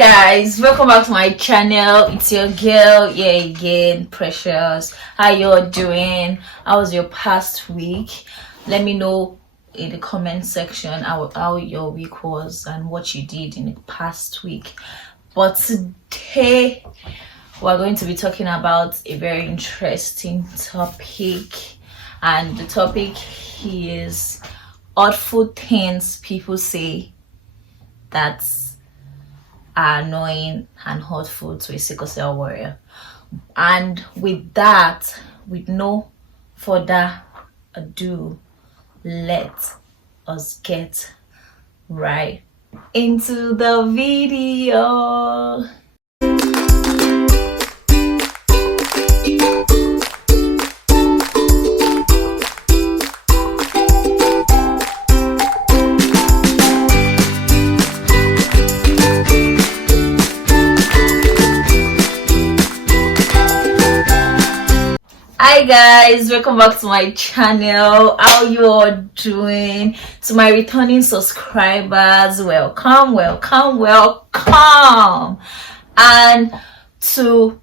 Guys, welcome back to my channel. It's your girl here again, Precious. How y'all doing? How was your past week? Let me know in the comment section how your week was and what you did in the past week. But today we're going to be talking about a very interesting topic, and the topic is hurtful things people say that are annoying and hurtful to a sickle cell warrior. And with that, with no further ado, let us get right into the video. Hi guys, welcome back to my channel. How you all doing? To my returning subscribers, welcome. And to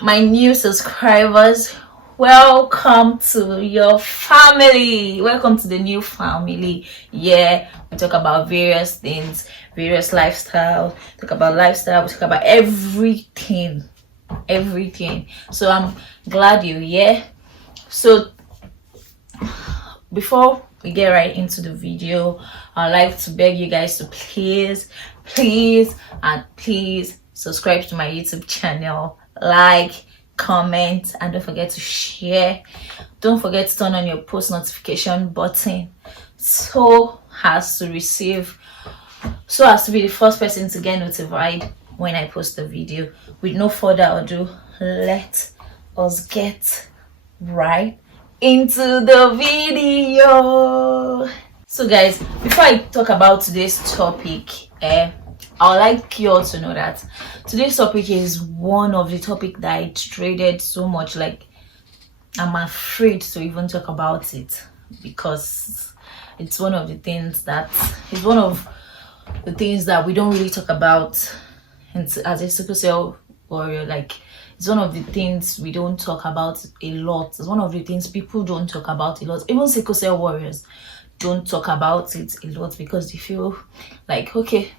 my new subscribers, welcome to your family. Welcome to the new family. Yeah, we talk about various things, various lifestyle, we talk about everything. So I'm glad you're here. So before we get right into the video, I'd like to beg you guys to please subscribe to my YouTube channel, like, comment, and don't forget to share. Don't forget to turn on your post notification button so as to be the first person to get notified when I post the video. With no further ado, let us get right into the video. So guys, before I talk about today's topic, I would like you all to know that today's topic is one of the topics that I dreaded so much. Like, I'm afraid to even talk about it because it's one of the things that we don't really talk about. And as a sickle cell warrior, like, it's one of the things we don't talk about a lot. It's one of the things people don't talk about a lot. Even sickle cell warriors don't talk about it a lot because they feel like, okay,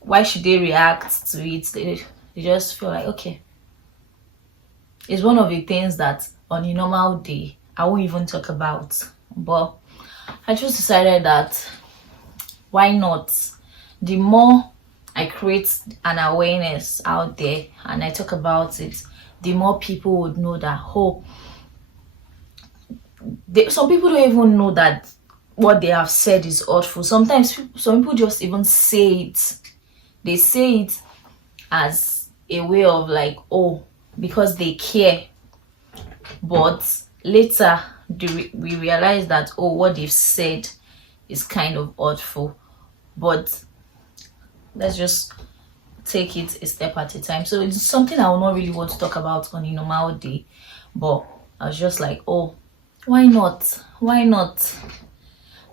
why should they react to it? They just feel like, okay, it's one of the things that on a normal day I won't even talk about. But I just decided that why not? The more I create an awareness out there and I talk about it, the more people would know that, some people don't even know that what they have said is hurtful. Sometimes some people just even say it. They say it as a way of like, because they care. But later we realize that, what they've said is kind of hurtful. But let's just take it a step at a time. So it's something I will not really want to talk about on a normal day, but I was just like, why not?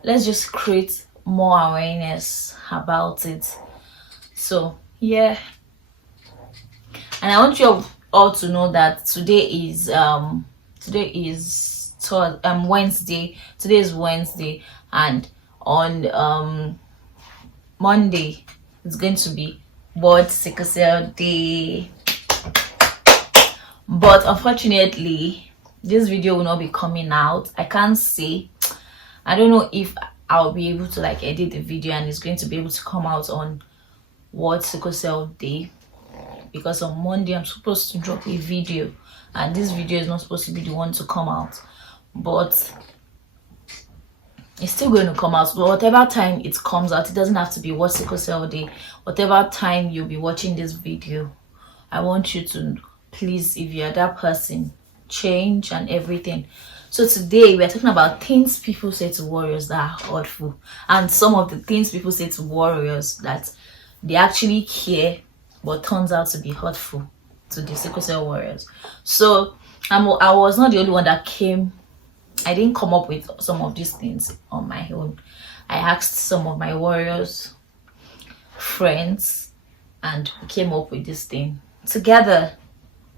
Let's just create more awareness about it. So yeah, and I want you all to know that today is Wednesday. Today is Wednesday, and on Monday it's going to be World Sickle Cell Day. But unfortunately, this video will not be coming out. I can't say. I don't know if I'll be able to like edit the video and it's going to be able to come out on World Sickle Cell Day, because on Monday I'm supposed to drop a video and this video is not supposed to be the one to come out, but it's still going to come out. But whatever time it comes out, it doesn't have to be World Sickle Cell Day. Whatever time you'll be watching this video, I want you to please, if you're that person, change and everything. So today we're talking about things people say to warriors that are hurtful, and some of the things people say to warriors that they actually care but turns out to be hurtful to the sickle cell warriors. So I was not the only one that came. I didn't come up with some of these things on my own. I asked some of my warriors friends and we came up with this thing together,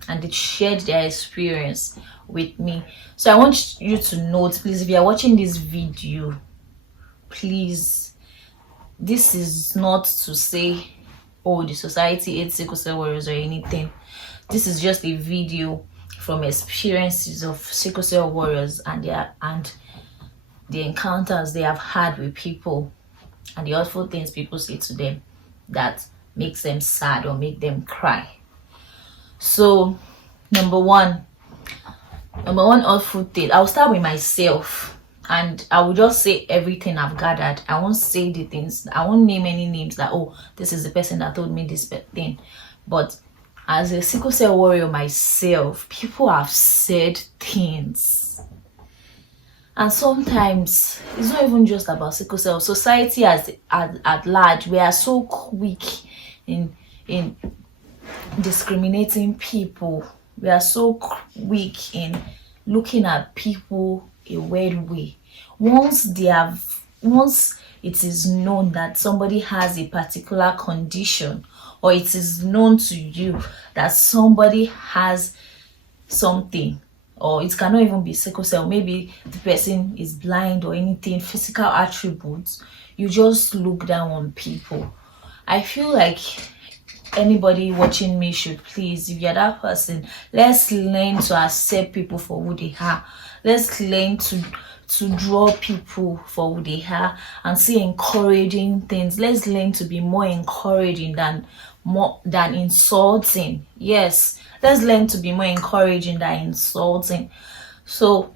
and they shared their experience with me. So I want you to note, please, if you are watching this video, please, this is not to say, oh, the society hates sickle cell warriors or anything. This is just a video from experiences of sickle cell warriors and the encounters they have had with people, and the awful things people say to them that makes them sad or make them cry. So number one awful thing, I'll start with myself, and I will just say everything I've gathered. I won't say the things, I won't name any names that, oh, this is the person that told me this thing. But as a sickle cell warrior myself, people have said things, and sometimes it's not even just about sickle cell. Society at large, we are so quick in discriminating people. We are so weak in looking at people a weird way. Once it is known that somebody has a particular condition, or it is known to you that somebody has something, or it cannot even be sickle cell, maybe the person is blind or anything, physical attributes, you just look down on people. I feel like anybody watching me should, please, if you're that person, let's learn to accept people for who they are. Let's learn to draw people for who they are and see encouraging things. Let's learn to be more encouraging than insulting. Yes, let's learn to be more encouraging than insulting. So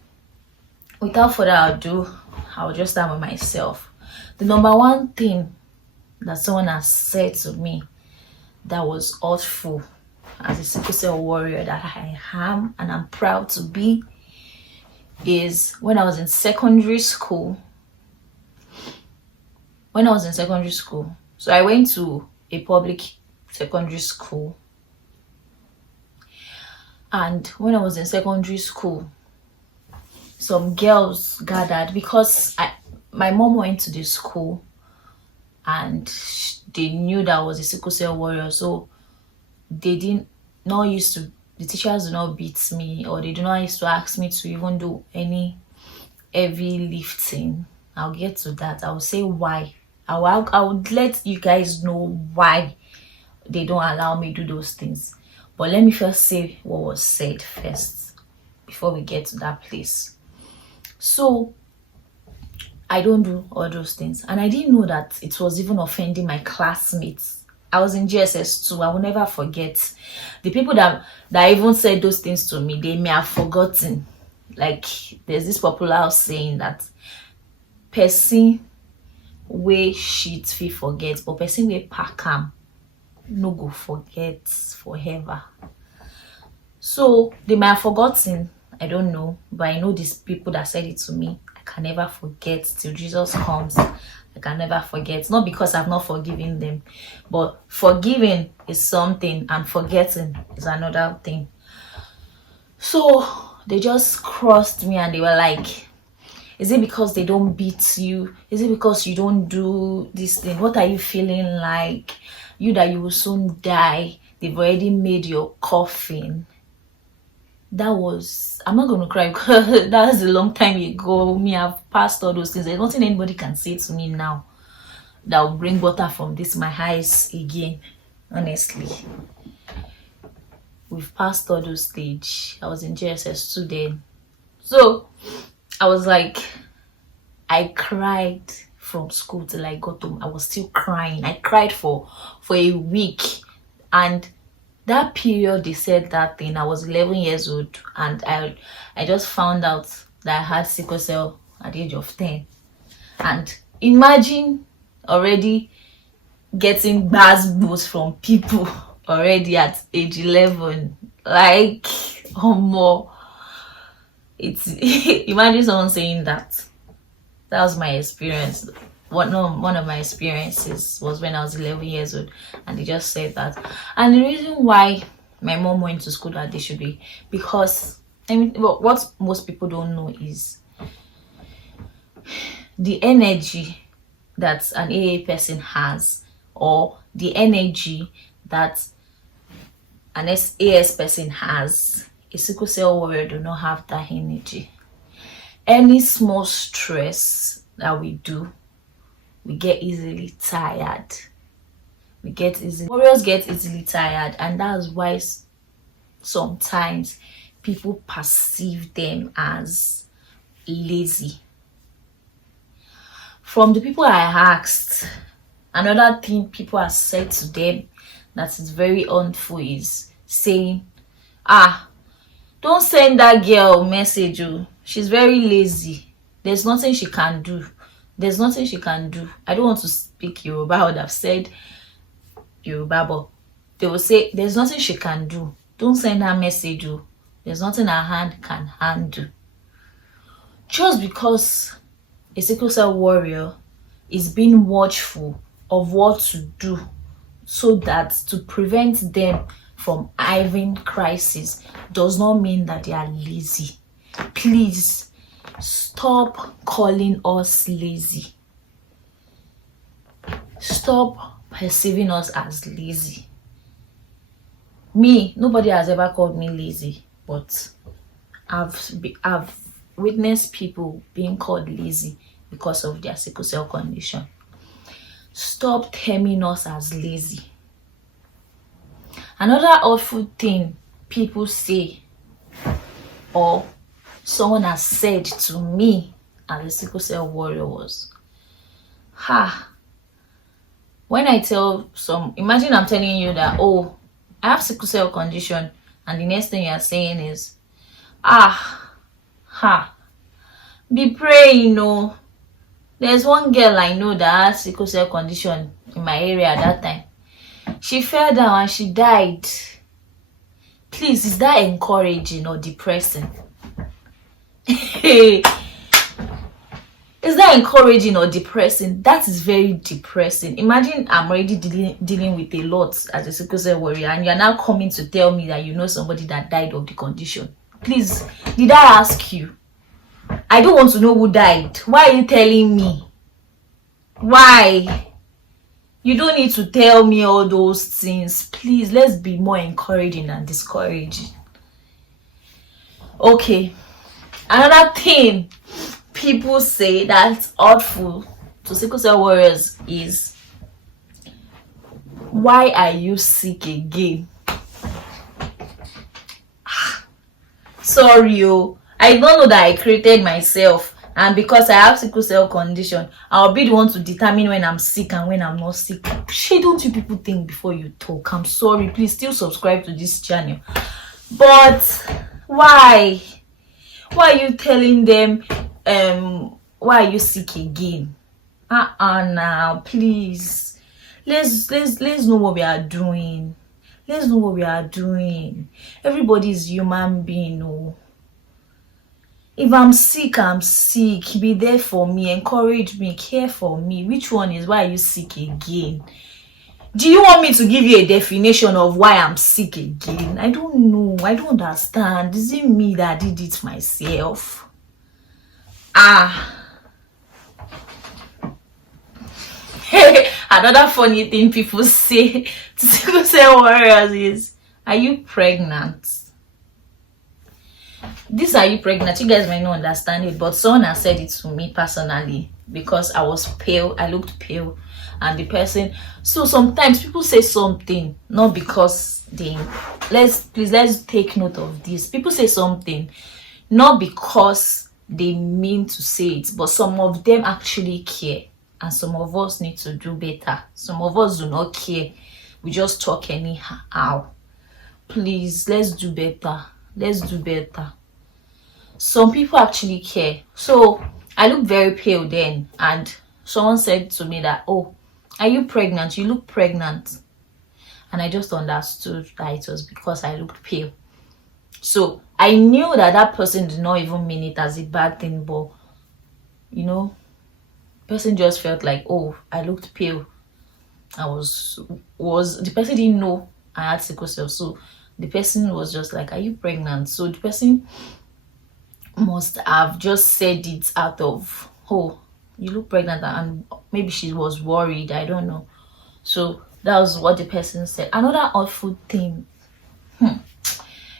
without further ado, I'll just start with myself. The number one thing that someone has said to me that was hurtful as a sickle cell warrior that I am and I'm proud to be is when I was in secondary school. So I went to a public secondary school, and when I was in secondary school, some girls gathered because my mom went to the school and they knew that I was a sickle cell warrior, so they the teachers do not beat me, or they do not used to ask me to even do any heavy lifting. I'll get to that. I'll say why. I would let you guys know why they don't allow me to do those things. But let me first say what was said first before we get to that place. So I don't do all those things, and I didn't know that it was even offending my classmates. I was in GSS2. I will never forget. The people that even said those things to me, they may have forgotten. Like, there's this popular saying that person wey shit fit forget, but person wey pack am no go forget forever. So they may have forgotten. I don't know, but I know these people that said it to me, I can never forget till Jesus comes. I can never forget. Not because I've not forgiven them, but forgiving is something and forgetting is another thing. So they just crossed me and they were like, is it because they don't beat you? Is it because you don't do this thing? What are you feeling like? You that you will soon die. They've already made your coffin. That was, I'm not going to cry because that was a long time ago. Me, I've passed all those things. There's nothing anybody can say to me now that will bring water from my eyes again. Honestly, we've passed all those stage. I was in JSS2 then. So I was like, I cried from school till I got home. I was still crying. I cried for a week, and that period they said that thing, I was 11 years old, and I just found out that I had sickle cell at the age of 10. And imagine already getting boosts from people already at age 11. Like, oh more. It's imagine someone saying that. That was my experience. One of my experiences was when I was 11 years old, and they just said that. And the reason why my mom went to school that they should be, because I mean, what most people don't know is the energy that an AA person has, or the energy that an AS person has, a sickle cell warrior do not have that energy. Any small stress that we do, we get easily tired. Warriors get easily tired, and that's why sometimes people perceive them as lazy. From the people I asked, another thing people have said to them that is very hurtful is saying, don't send that girl message. She's very lazy. There's nothing she can do. There's nothing she can do. I don't want to speak Yoruba. I would have said Yoruba, but they will say there's nothing she can do. Don't send her message. There's nothing her hand can handle. Just because a sickle cell warrior is being watchful of what to do so that to prevent them from having crisis does not mean that they are lazy. Please stop calling us lazy. Stop perceiving us as lazy. Me, nobody has ever called me lazy, but I've witnessed people being called lazy because of their sickle cell condition. Stop terming us as lazy. Another awful thing people say, or someone has said to me as a sickle cell warrior was, when I tell imagine I'm telling you that, I have sickle cell condition, and the next thing you're saying is, be praying, There's one girl I know that has sickle cell condition in my area at that time. She fell down and she died. Please, is that encouraging or depressing? Is that encouraging or depressing? That is very depressing. Imagine I'm already dealing with a lot as a sickle cell warrior, and you're now coming to tell me that you know somebody that died of the condition. Please, did I ask you? I don't want to know who died. Why are you telling me? Why? You don't need to tell me all those things. Please, let's be more encouraging than discouraging. Okay. Another thing people say that's hurtful to sickle cell warriors is, why are you sick again? Sorry, I don't know that I created myself, and because I have sickle cell condition, I'll be the one to determine when I'm sick and when I'm not sick. Shey, don't you people think before you talk? I'm sorry. Please still subscribe to this channel. But why? Why are you telling them why are you sick again? Now please. Let's know what we are doing. Let's know what we are doing. Everybody is human being. If I'm sick, I'm sick. Be there for me, encourage me, care for me. Which one is why are you sick again? Do you want me to give you a definition of why I'm sick again? I don't know. I don't understand. Is it me that did it myself? Another funny thing people say to sickle cell warriors is, are you pregnant? This "are you pregnant?" You guys might not understand it, but someone has said it to me personally because I was pale. I looked pale, and the person. So sometimes people say something not because they. Let's take note of this. People say something not because they mean to say it, but some of them actually care, and some of us need to do better. Some of us do not care. We just talk anyhow. Please, let's do better. Let's do better. Some people actually care. So I looked very pale then, and someone said to me that, "Oh, are you pregnant? You look pregnant." And I just understood that it was because I looked pale. So I knew that that person did not even mean it as a bad thing, but the person just felt like, "Oh, I looked pale." The person didn't know I had sickle cell, so the person was just like, "Are you pregnant?" So the person must have just said it out of, "Oh, you look pregnant," and maybe she was worried. I don't know. So That was what the person said. Another awful thing.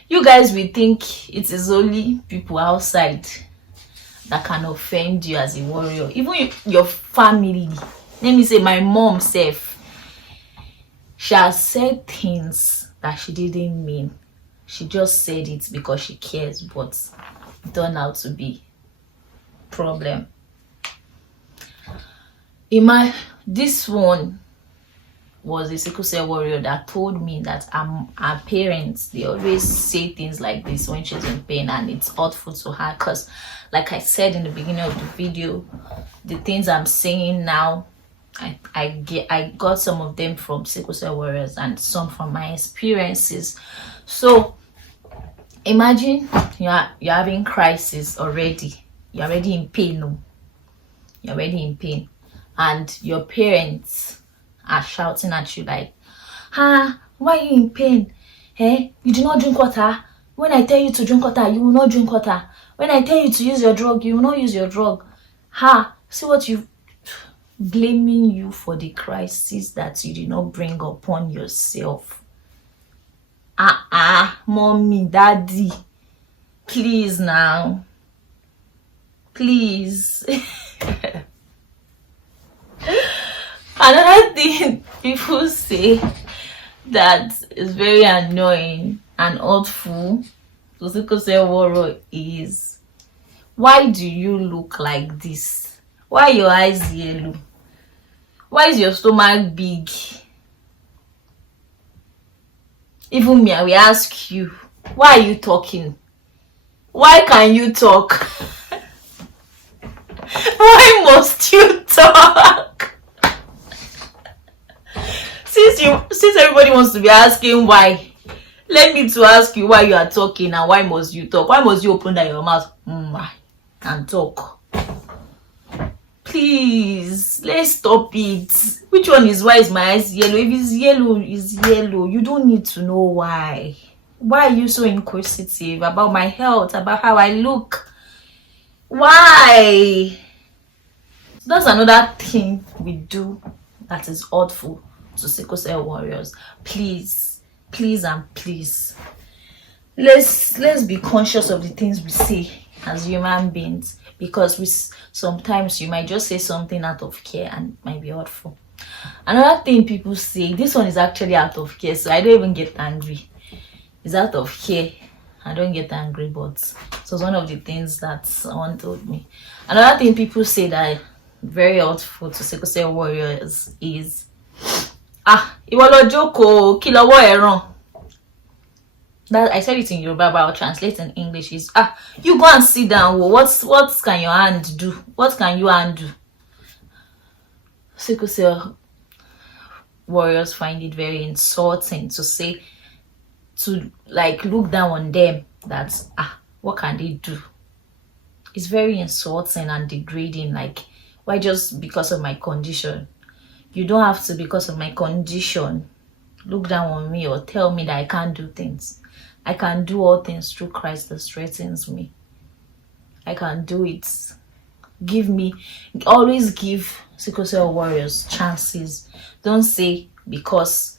You guys will think it is only people outside that can offend you as a warrior. Even your family. Let me say my mom self. She has said things that she didn't mean. She just said it because she cares, but it turned out to be problem. This one was a sickle cell warrior that told me that our parents, they always say things like this when she's in pain, and it's hurtful to her because, like I said in the beginning of the video, the things I'm saying now, I got some of them from sickle cell warriors and some from my experiences. So imagine you're having crisis already. You're already in pain. No? You're already in pain, and your parents are shouting at you like, why are you in pain? You do not drink water. When I tell you to drink water, you will not drink water. When I tell you to use your drug, you will not use your drug. See what you blaming you for the crisis that you did not bring upon yourself. Mommy, daddy, please now. Please. Another thing people say that is very annoying and hurtful to sickle cell warrior is, why do you look like this? Why are your eyes yellow? Why is your stomach big? Even me, I will ask you, why are you talking? Why can you talk? Why must you talk? Since everybody wants to be asking why, let me to ask you why you are talking and why must you talk? Why must you open your mouth and talk? Please, let's stop it. Which one is why is my eyes yellow? If it's yellow, it's yellow. You don't need to know why. Why are you so inquisitive about my health, about how I look? Why? That's another thing we do that is hurtful to sickle cell warriors. Please, please and please, let's be conscious of the things we say as human beings, because sometimes you might just say something out of care and it might be hurtful. Another thing people say, this one is actually out of care, so I don't even get angry. It's out of care. I don't get angry, but it was one of the things that someone told me. Another thing people say that very hurtful to sickle cell warriors is, ìwọ ló jókòó, kí lọ́wọ́ ẹ ràn. That I said it in Yoruba, but I'll translate in English is, you go and sit down. What can your hand do? What can you hand do? Sickle cell warriors find it very insulting to say, to like look down on them, that what can they do? It's very insulting and degrading. Like, why just because of my condition? You don't have to, because of my condition, look down on me or tell me that I can't do things. I can do all things through Christ that strengthens me. I can do it. Always give sickle cell warriors chances. Don't say because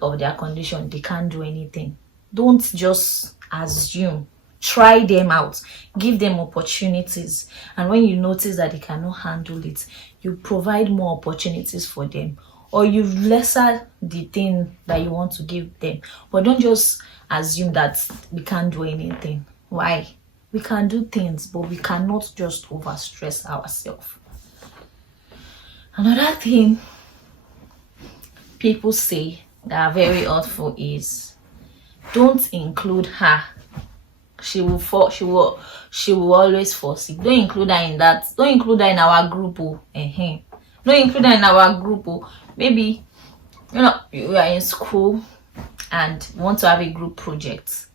of their condition they can't do anything. Don't just assume. Try them out. Give them opportunities. And when you notice that they cannot handle it, you provide more opportunities for them, or you lesser the thing that you want to give them. But don't just assume that we can't do anything. Why? We can do things, but we cannot just overstress ourselves. Another thing people say that are very hurtful is, don't include her. She will always fall sick. Don't include her in that. Don't include her in our group. Don't include her in our group. Maybe you are in school and want to have a group project,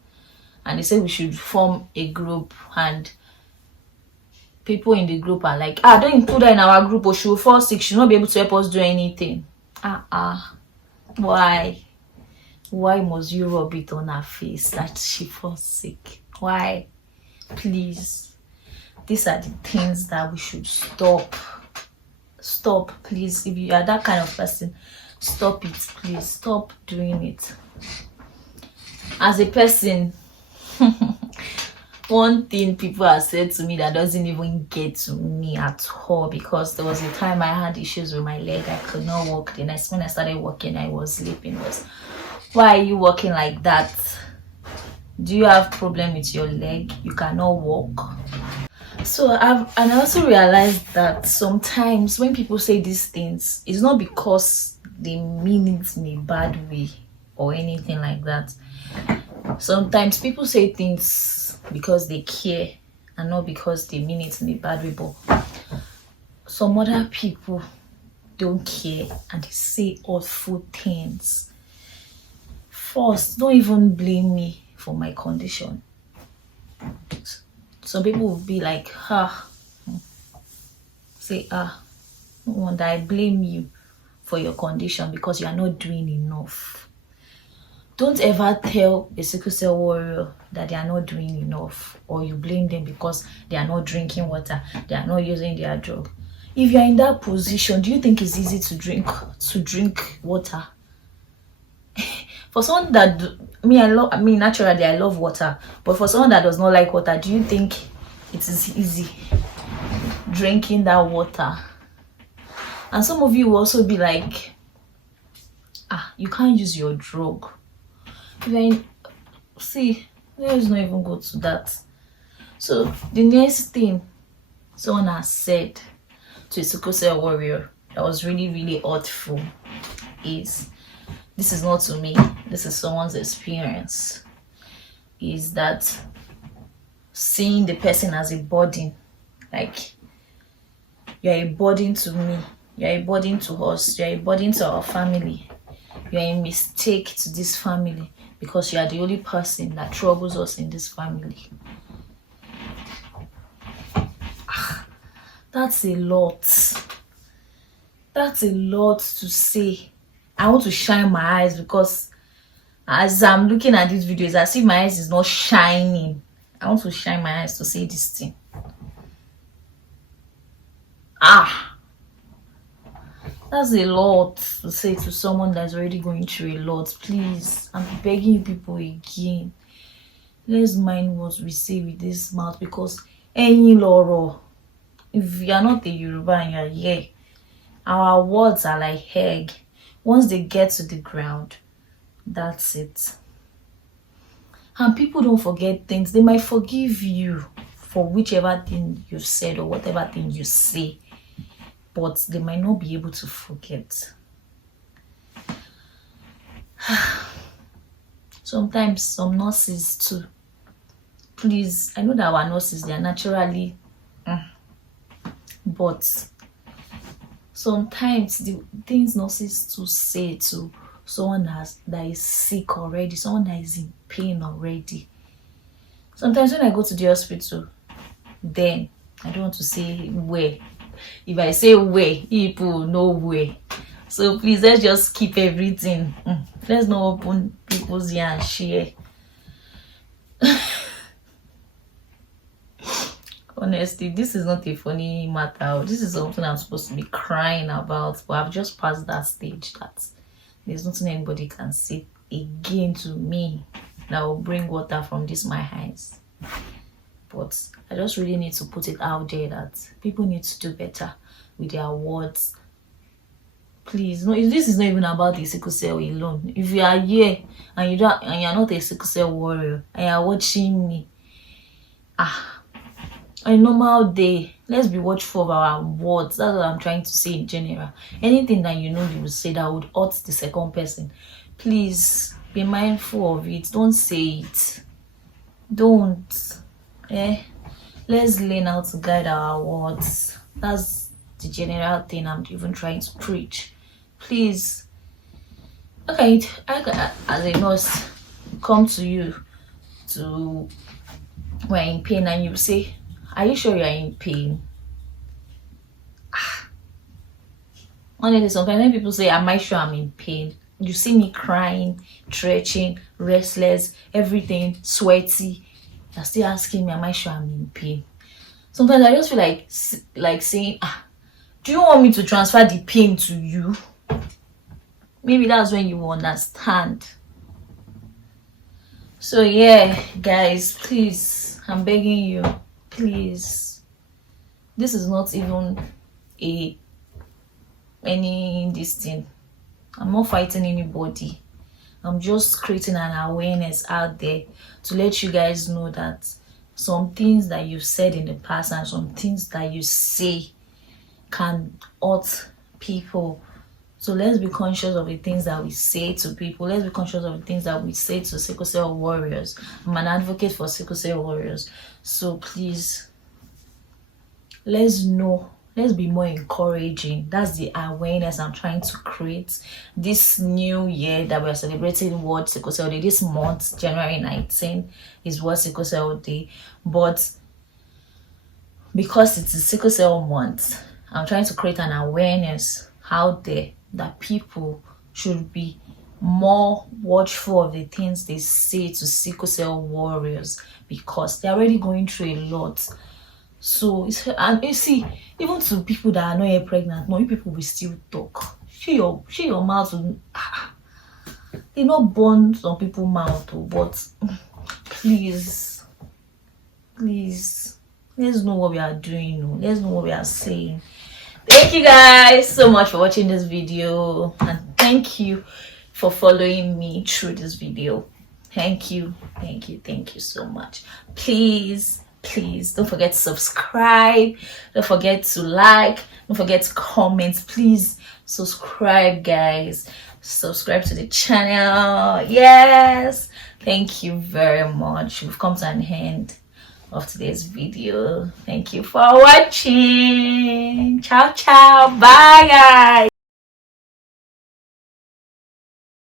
and they say we should form a group, and people in the group are like, don't include her in our group or she will fall sick. She will not be able to help us do anything. Why must you rub it on her face that she falls sick? Why? Please, these are the things that we should stop, please. If you are that kind of person Stop it, please. Stop doing it. As a person, one thing people have said to me that doesn't even get to me at all, because there was a time I had issues with my leg. I could not walk. Then when I started walking, I was sleeping. Was, why are you walking like that? Do you have problem with your leg? You cannot walk. So I also realized that sometimes when people say these things, it's not because they mean it in a bad way or anything like that. Sometimes people say things because they care and not because they mean it in a bad way. But some other people don't care and they say awful things. First, don't even blame me for my condition. Some people will be like, say, no wonder I blame you for your condition because you are not doing enough. Don't ever tell a sickle cell warrior that they are not doing enough, or you blame them because they are not drinking water, they are not using their drug. If you are in that position, do you think it's easy to drink water? For someone that naturally I love water, but for someone that does not like water, do you think it is easy drinking that water? And some of you will also be like, you can't use your drug. See, let's not even go to that. So the next thing someone has said to a sickle cell warrior that was really, really hurtful is, this is not to me, this is someone's experience, is that seeing the person as a burden, like, you're a burden to me, you're a burden to us, you're a burden to our family, you're a mistake to this family because you are the only person that troubles us in this family. That's a lot. That's a lot to say. I want to shine my eyes because as I'm looking at these videos, as if my eyes is not shining. I want to shine my eyes to say this thing. That's a lot to say to someone that's already going through a lot. Please, I'm begging you people again. Let's mind what we say with this mouth, because any loro, if you are not a Yoruba and you are here, our words are like egg. Once they get to the ground, that's it. And people don't forget things. They might forgive you for whichever thing you've said or whatever thing you say, but they might not be able to forget. Sometimes some nurses too. Please, I know that our nurses, they are naturally, but sometimes the things nurses to say to someone that is sick already, someone that is in pain already. Sometimes when I go to the hospital, then I don't want to say where. If I say where, people know where. So please, let's just keep everything. Let's not open people's ear and share. Honestly, this is not a funny matter. This is something I'm supposed to be crying about, but I've just passed that stage that there's nothing anybody can say again to me that will bring water from my eyes. But I just really need to put it out there that people need to do better with their words. Please, no, this is not even about the sickle cell alone. If you are here and you're not a sickle cell warrior and you're watching me, on a normal day, let's be watchful of our words. That's what I'm trying to say in general. Anything that you will say that would hurt the second person, please be mindful of it. Don't say it. Don't. Let's learn how to guide our words. That's the general thing I'm even trying to preach. Please. Okay, I as a nurse come to you we're in pain, and you say, are you sure you're in pain? Honestly, sometimes when people say, am I sure I'm in pain? You see me crying, stretching, restless, everything, sweaty. You're still asking me, am I sure I'm in pain? Sometimes I just feel like saying, do you want me to transfer the pain to you? maybe that's when you will understand. So yeah, guys, please, I'm begging you, please. This is not even any this thing. I'm not fighting anybody. I'm just creating an awareness out there to let you guys know that some things that you've said in the past and some things that you say can hurt people. So let's be conscious of the things that we say to people. Let's be conscious of the things that we say to sickle cell warriors. I'm an advocate for sickle cell warriors. So please, let's know. Let's be more encouraging. That's the awareness I'm trying to create. This new year that we're celebrating World Sickle Cell Day, this month, January 19, is World Sickle Cell Day. But because it's a sickle cell month, I'm trying to create an awareness out there that people should be more watchful of the things they say to sickle cell warriors, because they're already going through a lot. So it's, and you see, even to people that are not yet pregnant, no, you people will still talk. Share your mouth. They not burn some people mouth, but please, let's know what we are doing. Let's know what we are saying. Thank you guys so much for watching this video, and thank you for following me through this video. Thank you so much. Please don't forget to subscribe, don't forget to like, don't forget to comment. Please subscribe, guys. Subscribe to the channel. Yes, thank you very much. We've come to an end of today's video. Thank you for watching. Ciao, bye, guys.